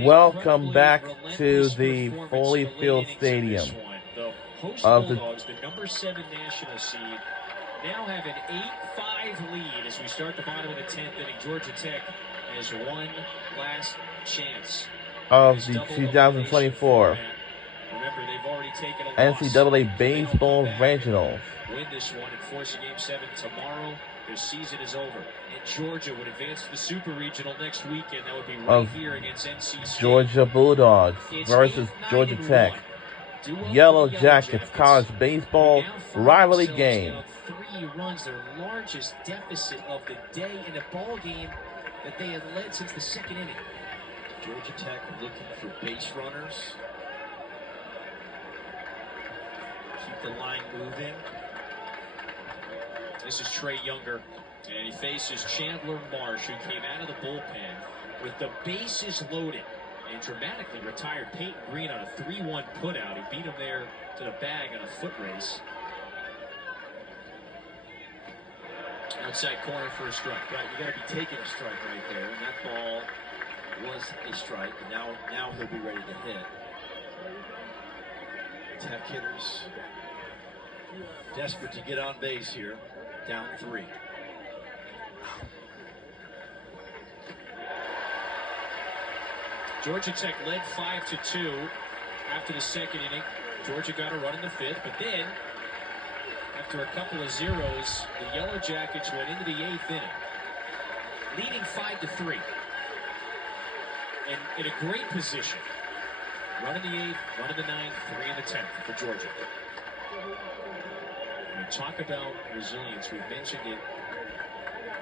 Welcome back to the Foley Field Stadium of the Bulldogs, the number 7 national seed, now have an 8-5 lead as we start the bottom of the 10th inning. Georgia Tech has one last chance of the 2024 Remember, they've already taken a NCAA Baseball Regionals. Win this one and force a Game 7 tomorrow. Their season is over. And Georgia would advance to the Super Regional next weekend. That would be right here against NC State. Georgia Bulldogs versus Georgia Tech. Yellow Jackets college baseball rivalry game. 3 runs, their largest deficit of the day in a ball game that they had led since the 2nd inning. Georgia Tech looking for base runners. Keep the line moving. This is Trey Younger, and he faces Chandler Marsh, who came out of the bullpen with the bases loaded and dramatically retired Peyton Green on a 3-1 putout. He beat him there to the bag on a foot race. Outside corner for a strike. Right, you got to be taking a strike right there, and that ball was a strike. And now he'll be ready to hit. Tech hitters desperate to get on base here. Down 3. Georgia Tech led 5-2 after the 2nd inning. Georgia got a run in the 5th, but then after a couple of zeros, the Yellow Jackets went into the 8th inning, leading 5-3, and in a great position. Run in the 8th, run in the 9th, 3 in the 10th for Georgia. When we talk about resilience, we've mentioned it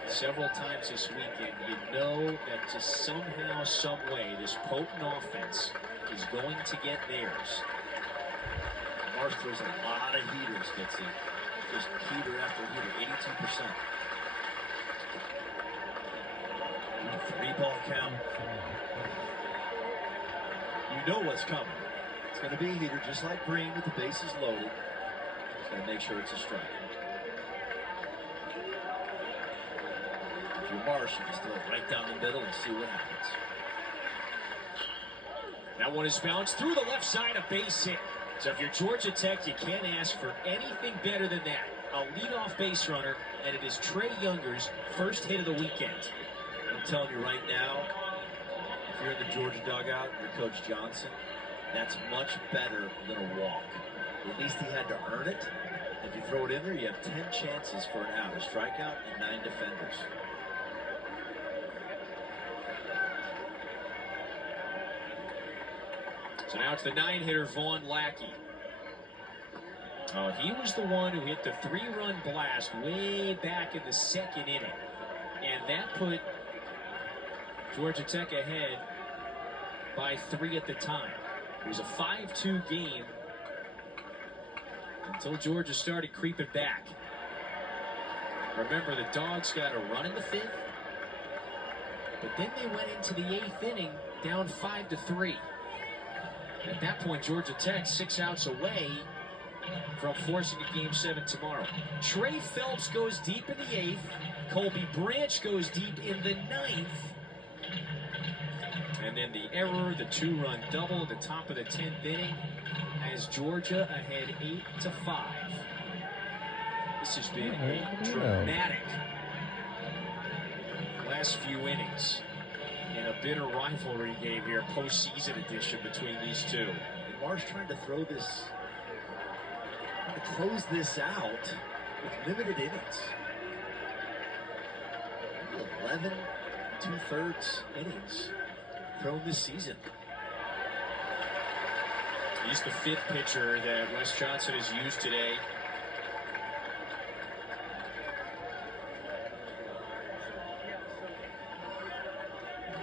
several times this weekend. You know that just somehow, some way, this potent offense is going to get theirs. Marsh throws a lot of heaters, Fitzy. Just heater after heater, 82%. 3-ball count. You know what's coming. It's going to be a heater, just like Green with the bases loaded. He's going to make sure it's a strike. If you're Marsh, you just throw it right down the middle and see what happens. That one is bounced through the left side, a base hit. So if you're Georgia Tech, you can't ask for anything better than that. A leadoff base runner, and it is Trey Younger's first hit of the weekend. I'm telling you right now, if you're in the Georgia dugout, you're Coach Johnson, that's much better than a walk. At least he had to earn it. If you throw it in there, you have 10 chances for an out, a strikeout, and 9 defenders. So now it's the 9-hitter, Vaughn Lackey. He was the one who hit the 3-run blast way back in the 2nd inning. And that put Georgia Tech ahead by 3 at the time. It was a 5-2 game until Georgia started creeping back. Remember, the Dogs got a run in the 5th, but then they went into the 8th inning down 5-3. At that point, Georgia Tech 6 outs away from forcing a Game 7 tomorrow. Trey Phelps goes deep in the 8th. Colby Branch goes deep in the 9th. And then the error, the 2-run double at the top of the 10th inning has Georgia ahead 8-5. This has been a dramatic last few innings in a bitter rivalry game here, postseason edition between these two. And Marsh trying to throw this, trying to close this out with limited innings. 11 2/3 innings thrown this season. He's the 5th pitcher that Wes Johnson has used today.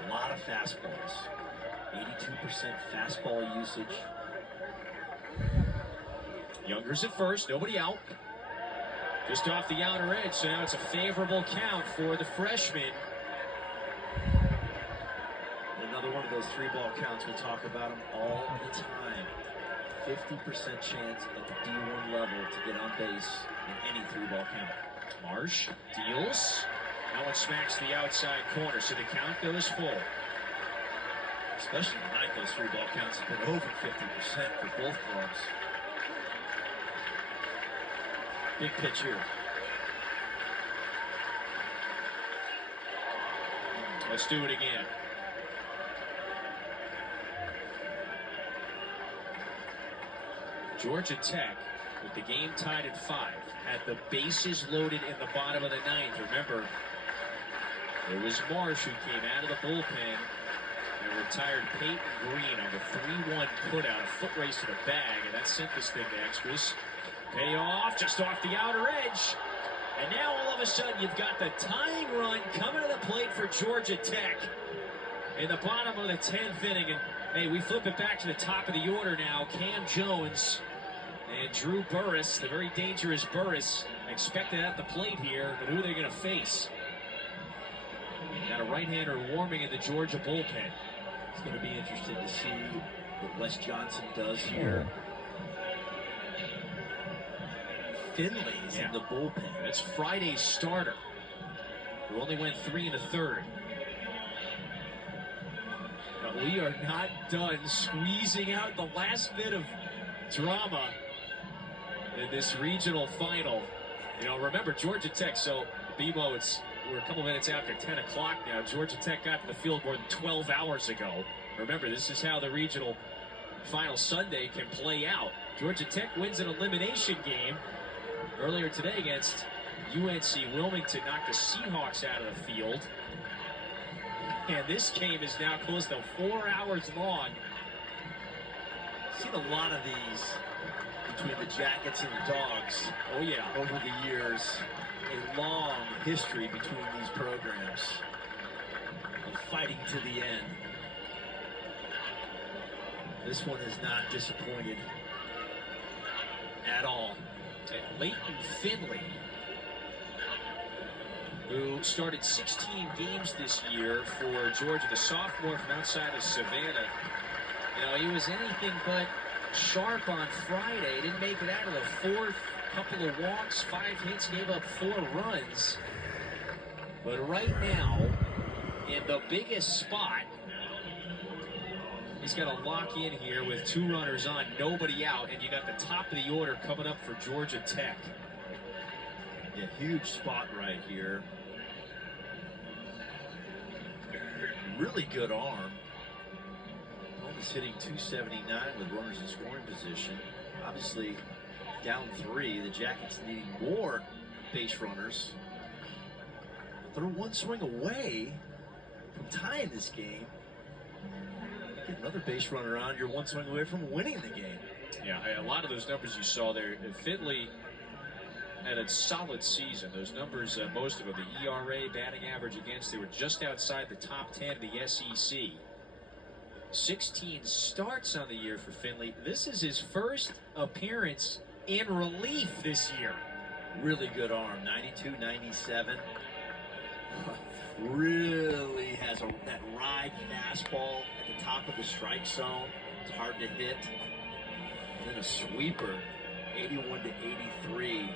A lot of fastballs. 82% fastball usage. Younger's at first, nobody out. Just off the outer edge, so now it's a favorable count for the freshman. Another one of those 3-ball counts. We talk about them all the time. 50% chance at the D1 level to get on base in any 3-ball count. Marsh deals. That one smacks the outside corner, so the count goes full. Especially tonight, those 3 ball counts have been over 50% for both clubs. Big pitch here. Let's do it again. Georgia Tech, with the game tied at 5, had the bases loaded in the bottom of the 9th. Remember, it was Marsh who came out of the bullpen and retired Peyton Green on the 3-1 putout, a foot race to the bag, and that sent this thing to extras. Payoff just off the outer edge. And now all of a sudden you've got the tying run coming to the plate for Georgia Tech in the bottom of the 10th inning. And hey, we flip it back to the top of the order now. Cam Jones and Drew Burris, the very dangerous Burris, expected at the plate here, but who are they going to face? Got a right-hander warming in the Georgia bullpen. It's going to be interesting to see what Wes Johnson does here. Finley's in the bullpen. That's Friday's starter, who only went 3 1/3. But we are not done squeezing out the last bit of drama in this regional final. You know, remember Georgia Tech, so BMO, we're a couple minutes after 10 o'clock now. Georgia Tech got to the field more than 12 hours ago. Remember, this is how the regional final Sunday can play out. Georgia Tech wins an elimination game earlier today against UNC Wilmington, knocked the Seahawks out of the field. And this game is now close to 4 hours long. Seen a lot of these between the Jackets and the Dogs. Oh yeah, over the years. A long history between these programs of fighting to the end. This one has not disappointed at all. Leighton Finley, who started 16 games this year for Georgia, the sophomore from outside of Savannah. You know, he was anything but sharp on Friday. Didn't make it out of the 4th. Couple of walks, 5 hits, gave up 4 runs. But right now, in the biggest spot, he's got to lock in here with 2 runners on, nobody out, and you got the top of the order coming up for Georgia Tech. Yeah, huge spot right here. Really good arm. Almost hitting 279 with runners in scoring position. Obviously, down 3, the Jackets needing more base runners. But they're 1 swing away from tying this game. Get another base runner on, you're 1 swing away from winning the game. Yeah, a lot of those numbers you saw there, Finley had a solid season. Those numbers, most of them, the ERA, batting average against, they were just outside the top 10 of the SEC. 16 starts on the year for Finley. This is his first appearance in relief this year. Really good arm, 92, 97. Really has that ride fastball at the top of the strike zone. It's hard to hit. And then a sweeper, 81 to 83.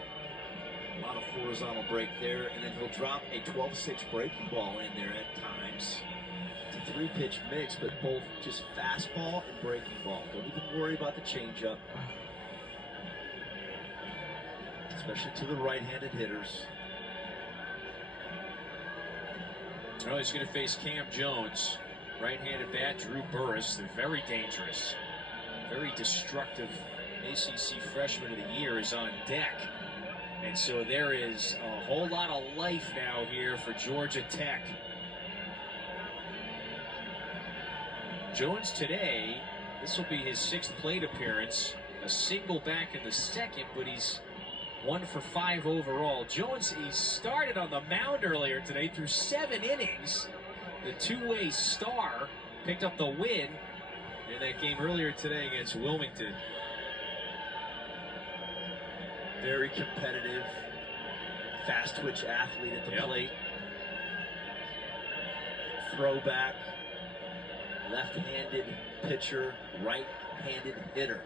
A lot of horizontal break there. And then he'll drop a 12-6 breaking ball in there at times. It's a 3-pitch mix, but both just fastball and breaking ball. Don't even worry about the changeup. Especially to the right-handed hitters. Well, he's going to face Cam Jones. Right-handed bat, Drew Burris. They're very dangerous. Very destructive ACC Freshman of the Year is on deck. And so there is a whole lot of life now here for Georgia Tech. Jones today, this will be his 6th plate appearance. A single back in the 2nd, but he's 1 for 5 overall. Jones, he started on the mound earlier today through 7 innings. The two-way star picked up the win in that game earlier today against Wilmington. Very competitive, fast twitch athlete at the plate. Throwback, left-handed pitcher, right-handed hitter.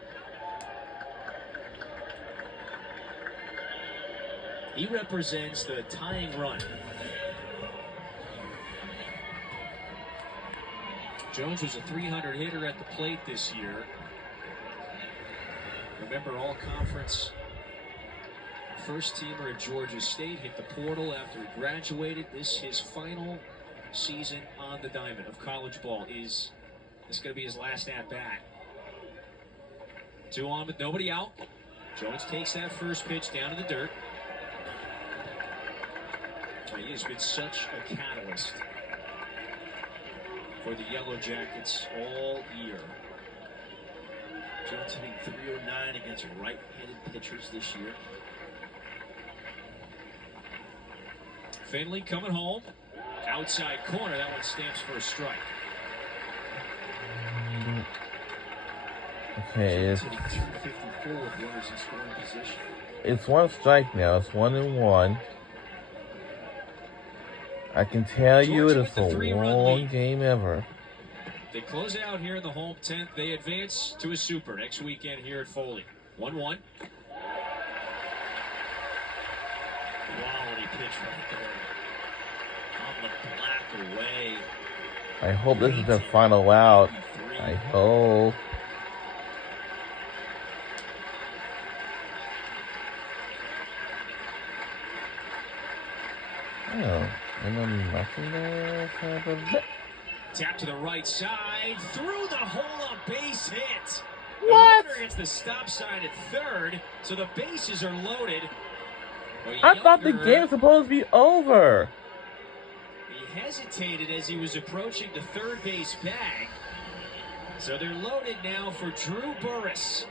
He represents the tying run. Jones was a 300 hitter at the plate this year. Remember, all conference first teamer at Georgia State, hit the portal after he graduated. This his final season on the diamond of college ball. Is this going to be his last at bat? 2 on with nobody out. Jones takes that first pitch down to the dirt. He has been such a catalyst for the Yellow Jackets all year. Jones hitting .309 against right-handed pitchers this year. Finley coming home. Outside corner. That one stamps for a strike. Okay, Hitting .254 with runners in scoring position. it's 1 strike now. It's 1-1. I can tell you it is the long game ever. They close out here in the home 10th. They advance to a super next weekend here at Foley. 1-1. Quality pitch right there. On the black away. I hope this is their final out. I hope. Oh, and then nothing there. Tap to the right side. Through the hole, a base hit. What? The runner hits the stop sign at third, so the bases are loaded. I thought the game was supposed to be over. He hesitated as he was approaching the third base bag. So they're loaded now for Drew Burris.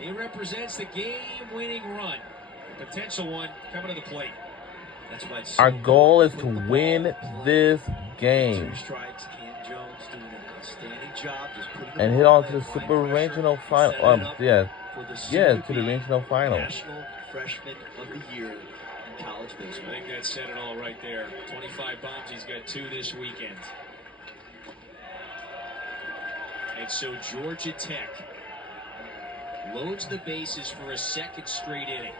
He represents the game-winning run. The potential one coming to the plate. That's why it's Our goal is to win this game 2 strikes. Cam Jones doing an outstanding job. Just putting and the hit ball on to in the high super pressure, regional set final. it up Yeah, for the to the soon-to-be regional final. National Freshman of the Year in college I baseball. think that said it all right there. 25 bombs, he's got 2 this weekend. And so Georgia Tech loads the bases for a second straight inning.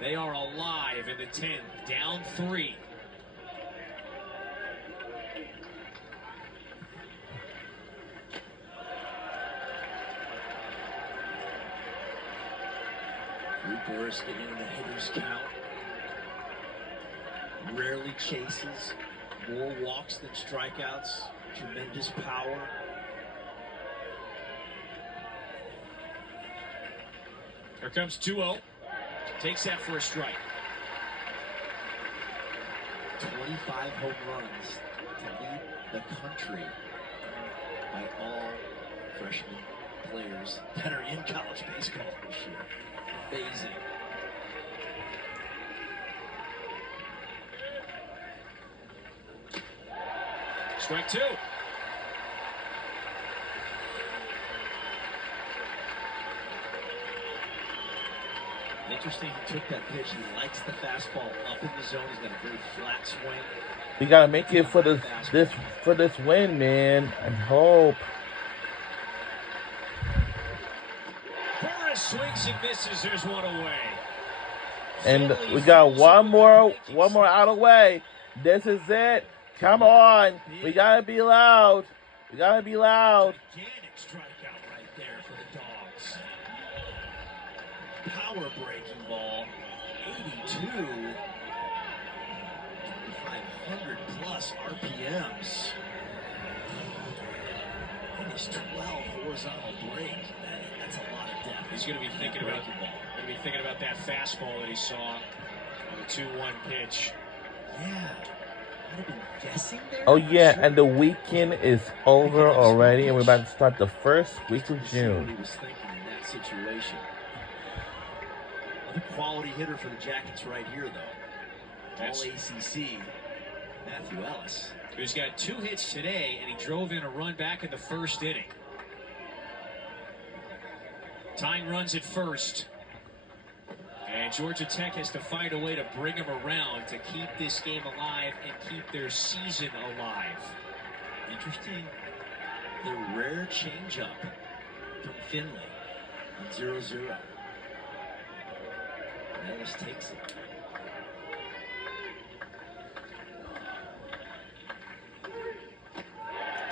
They are alive in the 10th, down 3. Drew Burris getting in the hitter's count. Rarely chases. More walks than strikeouts. Tremendous power. Here comes 2-0. Takes that for a strike. 25 home runs to lead the country by all freshman players that are in college baseball this year. Amazing. Strike 2. Interesting, he took that pitch. He likes the fastball up in the zone. He's got a very flat swing. We gotta make it for this win, man. I hope. Burris swings and misses. There's one away. And we got one more out of the way. This is it. Come on. We gotta be loud. We gotta be loud. Gigantic strikeout right there for the Dogs. Power breaking ball. 82. 2,500 plus RPMs. And his 12 horizontal break. That's a lot of depth. He's going to be thinking about that fastball that he saw on the 2-1 pitch. Yeah. Might have been guessing there. Oh yeah, and the weekend is over already, and we're about to start the first week of See what June. he was thinking in that situation. Another quality hitter for the Jackets right here, though. All ACC, Matthew Ellis. Who's got 2 hits today, and he drove in a run back in the first inning. Tying runs at first. And Georgia Tech has to find a way to bring him around to keep this game alive and keep their season alive. Interesting. The rare changeup from Finley on 0-0. Ellis takes it.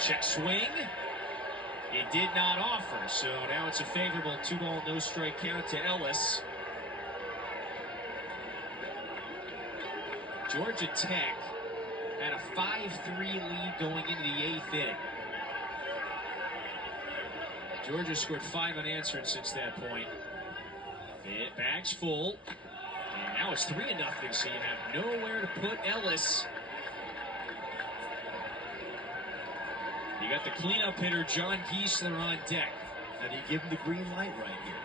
Check swing. It did not offer, so now it's a favorable 2-ball, no-strike count to Ellis. Georgia Tech had a 5-3 lead going into the 8th inning. Georgia scored 5 unanswered since that point. Bag's full. And now it's 3-0, so you have nowhere to put Ellis. You got the cleanup hitter, John Giesler, on deck. Now, do you give him the green light right here?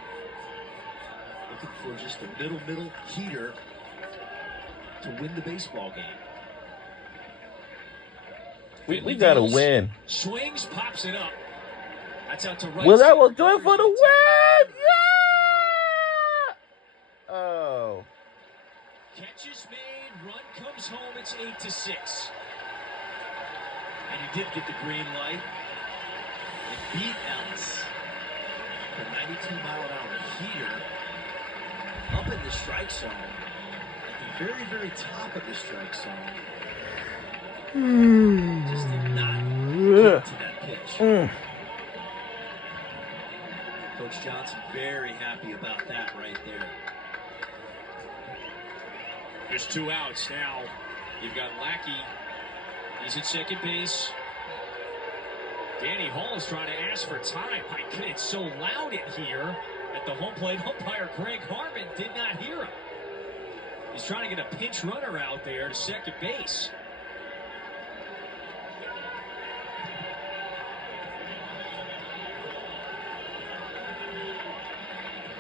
Looking for just a middle heater to win the baseball game. We gotta win. Swings, pops it up. That's out to right. Well, that will do it for the win. Yeah. Oh. Catch is made. Run comes home. It's 8-6. And he did get the green light. It beat Ellis. The 92-mile-an-hour heater up in the strike zone. At the very, very top of the strike zone. Just did not get to that pitch. Coach Johnson very happy about that right there. There's 2 outs now. You've got Lackey. He's at second base. Danny Hall is trying to ask for time. My goodness, it's so loud in here at the home plate. Umpire Greg Harmon did not hear him. He's trying to get a pinch runner out there to second base.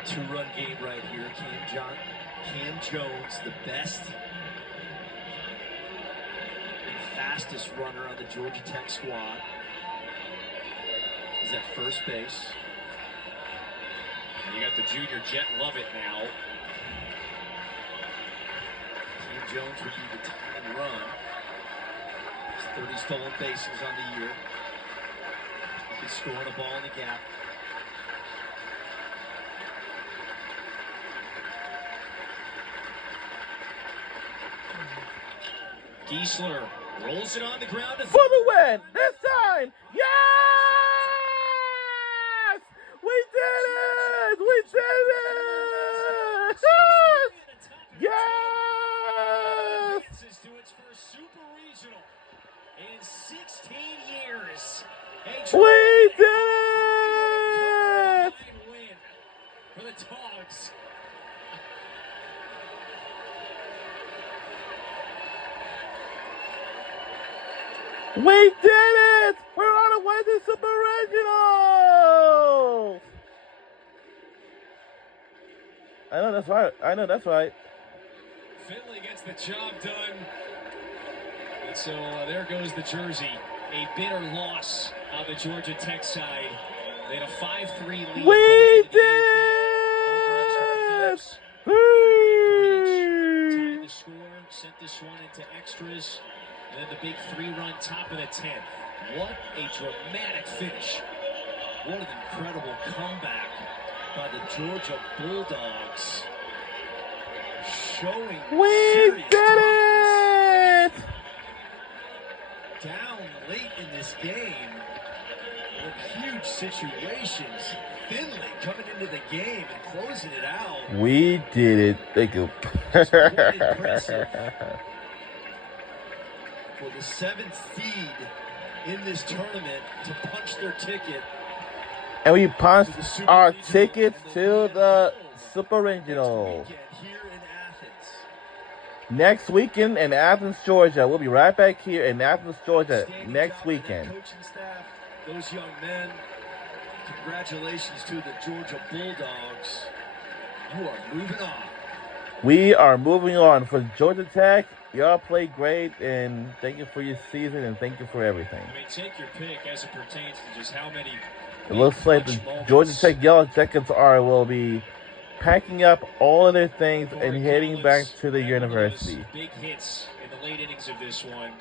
Two-run game right here. Cam Jones, the best and fastest runner on the Georgia Tech squad, is at first base. And you got the junior Jet Lovett now. Cam Jones would be the tying run. He's 30 stolen bases on the year. He's scoring a ball in the gap. Giesler rolls it on the ground For the win this time. Yes! We did it! We did it! Yes! Advances to its first super regional in 16 years. We did it! Win for the Dogs. We did it! We're on our way to Super Regionals! I know that's right. Finley gets the job done. And so there goes the jersey. A bitter loss on the Georgia Tech side. They had a 5-3 lead. We did it! Tied the score, sent this one into extras. And then the big 3-run top of the 10th. What a dramatic finish. What an incredible comeback by the Georgia Bulldogs. Showing We serious did toughness. it! Down late in this game with huge situations. Finley coming into the game and closing it out. We did it. Thank you. It's quite impressive. For the 7th seed in this tournament to punch their ticket. And we punched our tickets to the Super Regional. Here in Athens. Next weekend in Athens, Georgia. We'll be right back here in Athens, Georgia next Job weekend. to that coaching staff, those young men, congratulations to the Georgia Bulldogs. You are moving on. We are moving on for Georgia Tech. Y'all played great, and thank you for your season, and thank you for everything. I mean, take your pick as it pertains to just how many. It looks like the Georgia Tech Yellow Jackets will be packing up all of their things and heading back to the university. Big hits in the late innings of this one.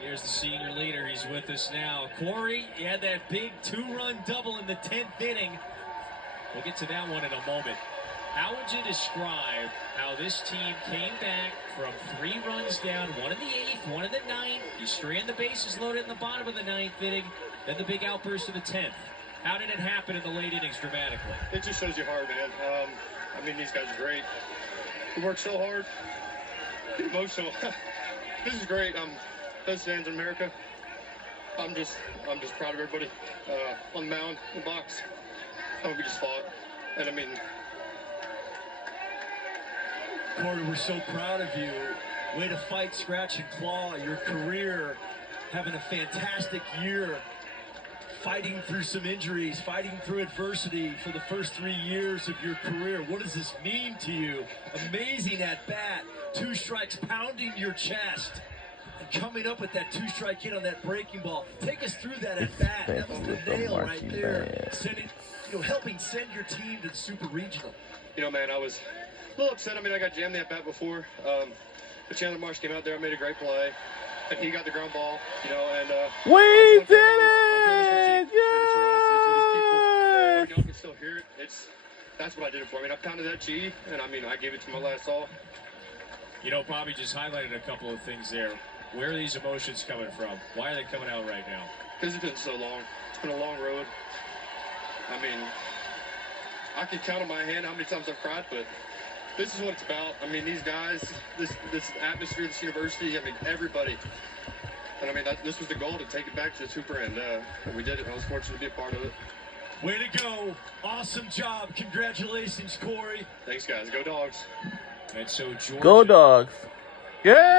Here's the senior leader. He's with us now. Corey, he had that big 2-run double in the 10th inning. We'll get to that one in a moment. How would you describe how this team came back from 3 runs down, 1 in the 8th, 1 in the 9th, you strand the bases loaded in the bottom of the 9th inning, then the big outburst of the 10th? How did it happen in the late innings dramatically? It just shows you hard, man. I mean, these guys are great. We work so hard. Get emotional. This is great. Best fans in America. I'm just proud of everybody on the mound, in the box. We just fought, and I mean, Corey, we're so proud of you. Way to fight, scratch, and claw. Your career, having a fantastic year, fighting through some injuries, fighting through adversity for the first 3 years of your career. What does this mean to you? Amazing at bat, 2 strikes pounding your chest, and coming up with that 2-strike hit on that breaking ball. Take us through that at bat. That was the nail right there. Sending, helping send your team to the Super Regional. man, I was a little upset. I mean, I got jammed the at bat before. But Chandler Marsh came out there and made a great play, and he got the ground ball. And we did it! Y'all can still hear it. That's what I did it for. I mean, I pounded that G, and I mean, I gave it to my last all. Bobby just highlighted a couple of things there. Where are these emotions coming from? Why are they coming out right now? Because it's been so long. It's been a long road. I mean, I can count on my hand how many times I've cried, but this is what it's about. I mean, these guys, this atmosphere, this university, I mean, everybody. And I mean, this was the goal, to take it back to the Super, and we did it. I was fortunate to be a part of it. Way to go. Awesome job. Congratulations, Corey. Thanks, guys. Go Dogs. And so Georgia, Go Dogs. Yes!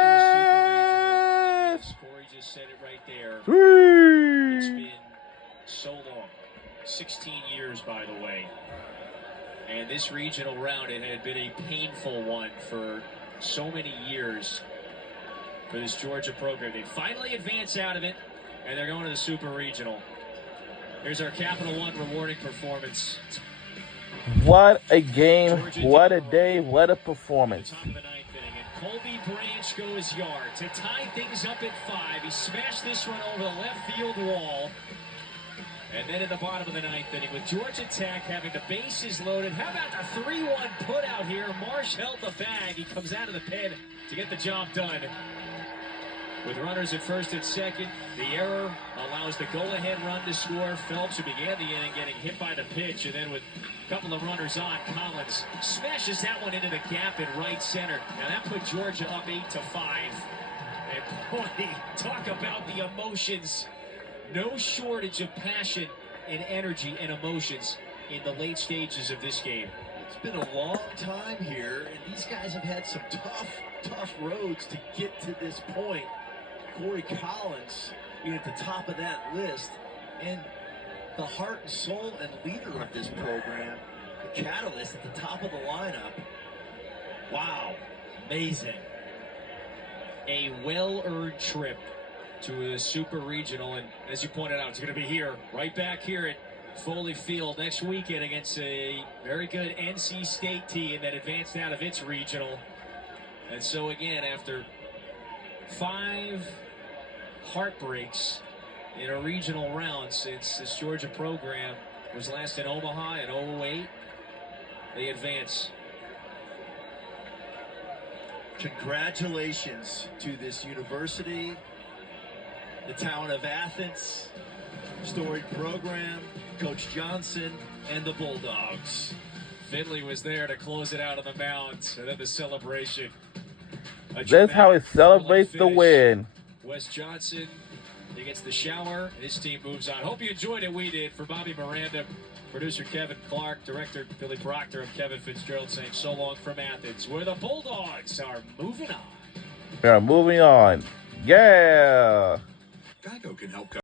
Corey just said it right there. Whee! It's been so long. 16 years, by the way. And this regional round, it had been a painful one for so many years for this Georgia program. They finally advance out of it, and they're going to the Super Regional. Here's our Capital One rewarding performance. What a game, what a day, what a performance. Top of the 9th inning, and Colby Branch goes yard to tie things up at 5. He smashed this one over the left field wall. And then in the bottom of the 9th inning, with Georgia Tech having the bases loaded. How about the 3-1 put out here? Marsh held the bag. He comes out of the pen to get the job done. With runners at first and second, the error allows the go-ahead run to score. Phelps, who began the inning, getting hit by the pitch, and then with a couple of runners on, Collins smashes that one into the gap in right center. Now that put Georgia up 8-5. And boy, talk about the emotions. No shortage of passion and energy and emotions in the late stages of this game. It's been a long time here, and these guys have had some tough roads to get to this point. Corey Collins being at the top of that list, and the heart and soul and leader of this program, the catalyst at the top of the lineup. Wow, amazing. A well-earned trip to the Super Regional, and as you pointed out, it's going to be here, right back here at Foley Field next weekend against a very good NC State team that advanced out of its regional. And so again, after 5 heartbreaks in a regional round since this Georgia program was last in Omaha in 2008, they advance. Congratulations to this university, the town of Athens, storied program, Coach Johnson, and the Bulldogs. Finley was there to close it out on the mound, and then the celebration. That's how it celebrates the win. Wes Johnson, he gets the shower, and his team moves on. Hope you enjoyed it. We did. For Bobby Miranda, producer Kevin Clark, director Billy Proctor, and Kevin Fitzgerald saying so long from Athens, where the Bulldogs are moving on. We are moving on. Yeah. Geico can help